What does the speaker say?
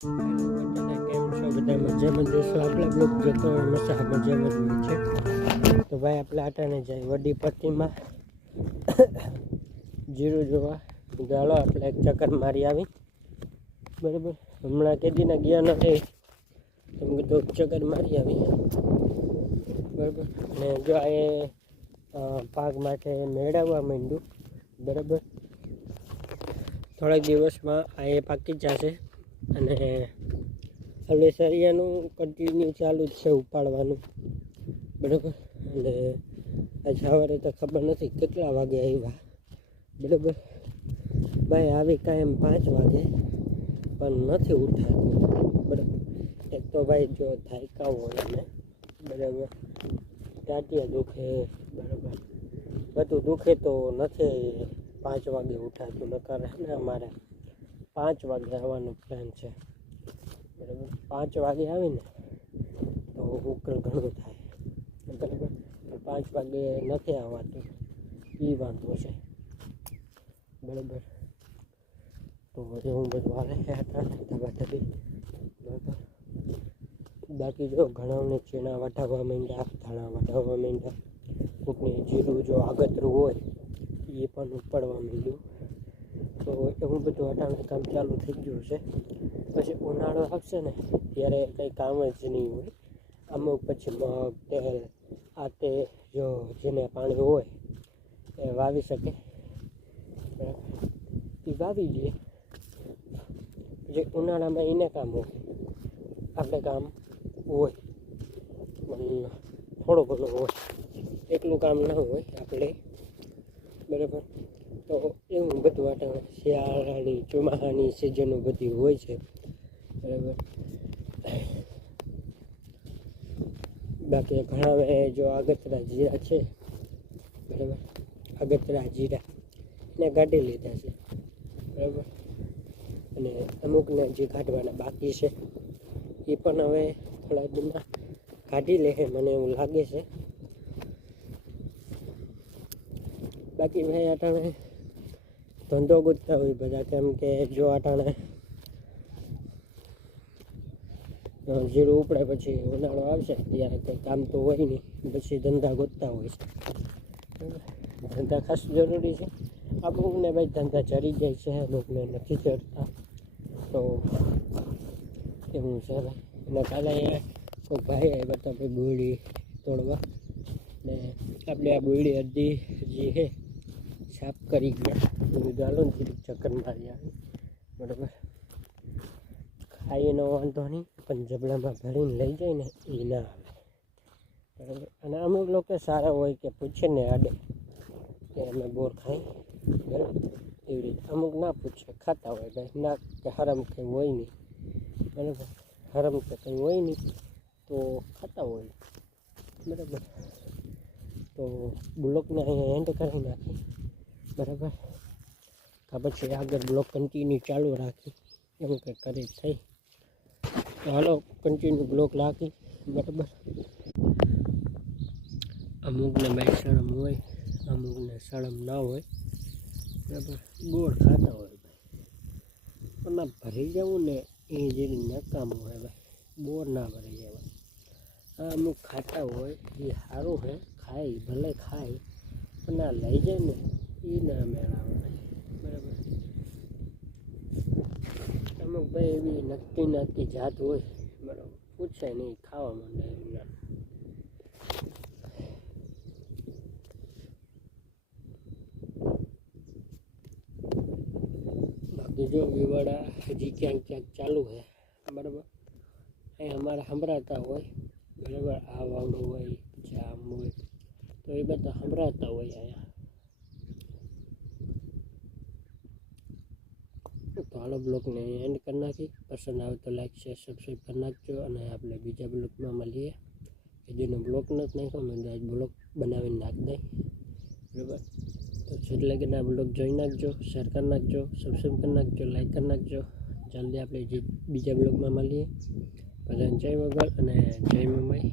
બધાને કેમ છો? બધા મજામાં જશો? આપણે બ્લોગ જોતો હોય હંમેશા મજામાં જ હોય છે. તો ભાઈ આપણે આટાને જાય વડી પટ્ટીમાં જીરું જોવા. ચાલો આપણે એક ચક્કર મારી આવી. બરાબર, હમણાં કેદીના ગયા નથી, તમે કીધું ચક્કર મારી આવી. બરાબર, અને જો આ પાક માટે મેળવવા માંડ્યું. બરાબર, થોડાક દિવસમાં આ પાકી જશે. અને આપણે સરિયાનું કન્ટિન્યુ ચાલુ જ છે ઉપાડવાનું. બરાબર, અને આ સવારે તો ખબર નથી કેટલા વાગે આવ્યા. બરાબર ભાઈ, આવી કાયમ 5 વાગે, પણ નથી ઉઠાતું. બરાબર, એક તો ભાઈ જો થાક્યા હોય ને, બરાબર, ટાટિયા દુખે, બરાબર, બધું દુખે તો નથી 5 વાગે ઉઠાતું. નકર ને અમારે 5 વાગે આવવાનું પ્લાન છે. બરાબર, 5 વાગે આવીને તો ઉકળ ઘણું થાય. બરાબર, 5 વાગે નથી આવવાતું, એ વાંધો છે. બરાબર, તો એવું બધું હાલે હતા ધબાધબી. બરાબર, બાકી જો ઘણાને ચીણા વટાવવા માંડ્યા, ધાણા વટાવવા માંડ્યા. કોકને જીરું જો આગતરું હોય એ પણ ઉપાડવા માંડ્યું. તો એવું બધું અટાણું કામ ચાલુ થઈ ગયું છે. પછી ઉનાળો આવશે ને ત્યારે કંઈ કામ જ નહીં હોય. અમુક પછી મગ, તેલ, આ તે જો જેને પાણી હોય એ વાવી શકે. એ વાવી દે. જે ઉનાળામાં એને કામ હોય, આપણે કામ હોય પણ થોડું ઘણું હોય, એટલું કામ ના હોય આપણે. બરાબર, તો એવું બધું અટાણે શિયાળાની ચોમાસાની સિઝનો બધી હોય છે. બરાબર, બાકી ઘણા જો આગતરા જીરા છે, બરાબર, આગતરા જીરા એને કાઢી લીધા છે. બરાબર, અને અમુકને જે કાઢવાના બાકી છે એ પણ હવે થોડા દિનમાં કાઢી લે, મને એવું લાગે છે. બાકી ભાઈ અટાણે ધંધો ગોતતા હોય બધા, કેમ કે જો અટાણે જીરું ઉપડે પછી ઉનાળો આવશે ત્યારે કંઈ કામ તો હોય નહીં, પછી ધંધા ગોતતા હોય છે. ધંધા ખાસ જરૂરી છે. અમુકને ભાઈ ધંધા ચડી જાય છે, અમુકને નથી ચડતા. તો એવું છે ભાઈ. અને કાલે કોઈ ભાઈ આવ્યા હતા ભાઈ બોયડી તોડવા, ને આપણે આ બોયડી અડધી જે છે સાફ કરી ગયા. ચાલો ને ચક્કર મારી આવી. બરાબર, ખાઈને વાંધો નહીં, પણ જબડામાં ભરીને લઈ જાય ને એ ના આવે. બરાબર, અને અમુક લોકો સારા હોય કે પૂછે ને આડે કે અમે બોર ખાઈ. બરાબર, એવી રીતે અમુક ના પૂછે, ખાતા હોય ભાઈ. ના કે હરામ કંઈ હોય નહીં. બરાબર, હરામ કે કંઈ હોય નહીં તો ખાતા હોય. બરાબર, તો બ્લોકને અહીંયા એન્ડ કરી નાખી. બરાબર, પછી આગળ બ્લોક કન્ટિન્યુ ચાલુ રાખી, એવું કંઈક કરી થઈ. તો હાલો કન્ટિન્યુ બ્લોક રાખી. બરાબર, અમુકને ભાઈ શરમ હોય, અમુકને શરમ ના હોય. બરાબર, ગોળ ખાતા હોય ભાઈ, પણ આ ભરી જવું ને એ જેવી નકામ હોય ભાઈ, બોર ના ભરી જવાય. આ અમુક ખાતા હોય એ સારું છે, ખાય ભલે ખાય, પણ આ લઈ જાય ને એ ના મેળાવે ભાઈ. બરાબર, અમુક ભાઈ એવી નક્કી જાત હોય, બરાબર, પૂછે નહીં, ખાવા માંડે એમના. બાકી જો વિવાડા હજી ક્યાંક ક્યાંક ચાલુ છે. બરાબર, અહીં અમારે સંભળાતા હોય. બરાબર, આ વાવડું હોય, પછી આમ હોય, તો એ બધા સંભળાતા હોય અહીંયા. તો હાલો બ્લોગને એન્ડ કરી નાખી. પસંદ આવે તો લાઈક શેર સબસ્ક્રાઈબ કરી નાખજો. અને આપણે બીજા બ્લોગમાં મળીએ. કે જેનો બ્લોગ નથી નાખ્યો મેં આજ બ્લોગ બનાવીને નાખી દઈ. બરાબર, તો છેલ્લે કે ના બ્લોગ જોઈ નાખજો, શેર કરી નાખજો, સબસ્ક્રાઈબ કરી નાખજો, લાઈક કરી નાખજો. જલ્દી આપણે જે બીજા બ્લોગમાં મળીએ. બધાને જય વગર અને જય મમ્મી.